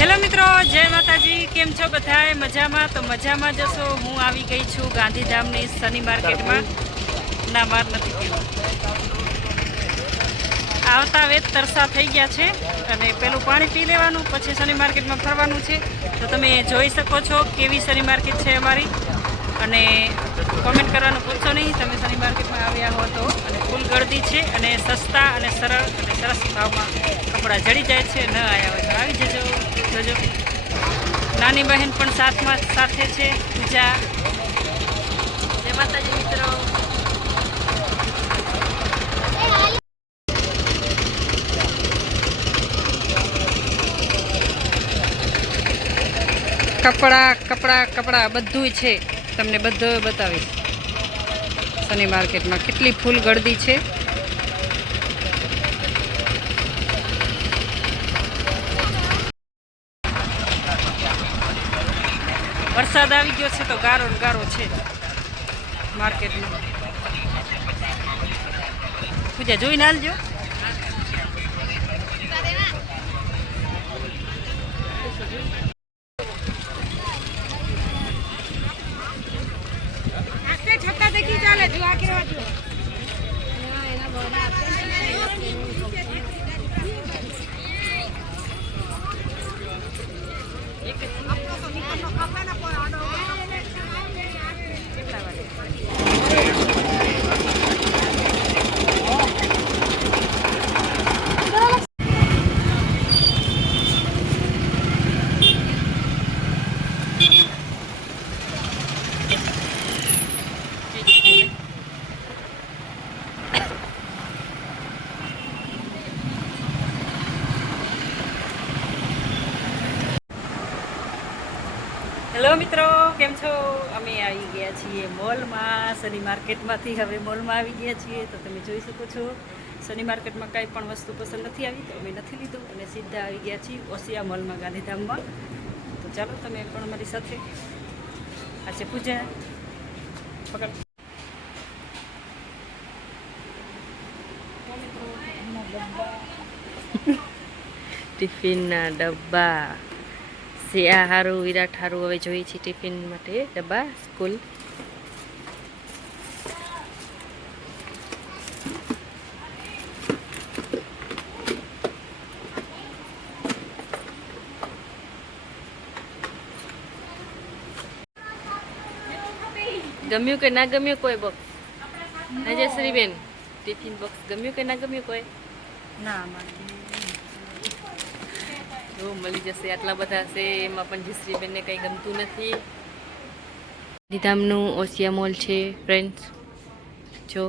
Hello મિત્રો, જય માતાજી। કેમ છો બધાય? મજામાં? તો મજામાં જશો। હું આવી ગઈ છું ગાંધીધામની શનિ માર્કેટમાં। ના માર નથી પીવું, આવતા વેત તરસા થઈ ગયા છે અને પેલું પાણી પી લેવાનું, પછી શનિ માર્કેટમાં ફરવાનું છે। તો તમે જોઈ શકો છો કેવી શનિ માર્કેટ છે અમારી, અને કોમેન્ટ કરવાનું પૂછશો નહીં તમે શનિ માર્કેટમાં આવ્યા હો તો। અને ફૂલ ગળદી છે અને સસ્તા અને સરળ અને સરસ ભાવમાં કપડાં જડી જાય છે। ન આવ્યા હોય તો આવી જજો જોજો। નાની બહેન પણ સાથે છે, પૂજા। જય માતાજી મિત્રો। કપડા બધું છે, તમને બધું બતાવીશ। શનિ માર્કેટમાં કેટલી ફૂલ ગળદી છે। વરસાદ આવી ગયો છે તો ગારો ગારો છે માર્કેટમાં। પૂજા જોઈને હાલજો। હેલો મિત્રો, કેમ છો? અમે આવી ગયા છીએ મોલમાં, શનિ માર્કેટમાંથી હવે મોલમાં આવી ગયા છીએ। તો તમે જોઈ શકો છો શનિ માર્કેટમાં કાંઈ પણ વસ્તુ પસંદ નથી આવી તો અમે નથી લીધું અને સીધા આવી ગયા છીએ ઓસિયા મોલમાં ગાંધીધામમાં। તો ચાલો તમે પણ અમારી સાથે। આ છે પૂજા, પકડ। ટિફિનના ડબ્બા છે આ હારું, વિરાટ હારું હવે જોઈએ છીએ ટિફિન માટે ડબ્બા સ્કૂલ। ગમ્યું કે ના ગમ્યું કોઈ બોક્સ? જયશ્રીબેન, ટિફિન બોક્સ ગમ્યું કે ના ગમ્યું કોઈ? ના જો મળી જશે, આટલા બધા છે એમાં પણ જયશ્રીબેનને કંઈ ગમતું નથી। ગાંધીધામનું ઓસિયા મોલ છે ફ્રેન્ડ્સ, જો